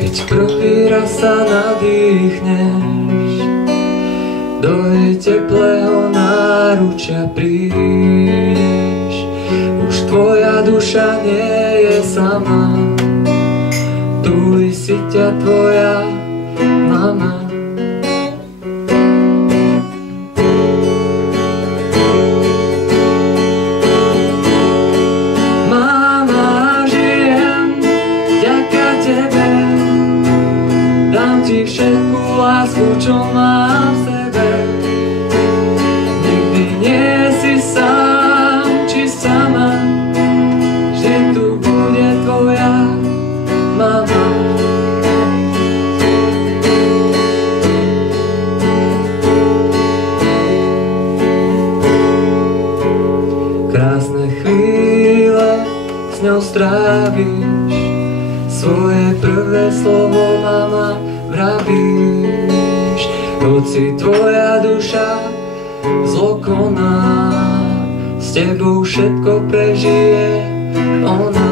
Keď prvý raz sa nadýchneš, do jej teplého náručia prídeš. Už tvoja duša nie je sama, túli si ťa tvoja mama. Mama, žijem vďaka tebe, dám ti všetku lásku, čo mám v sebe. Nikdy nie si sám či sama, vždy tu bude tvoja mama. Krásne chvíle s ňou stráviš, svoje prvé slovo mama vravíš. Hoci tvoja duša zlo koná, s tebou všetko prežije ona.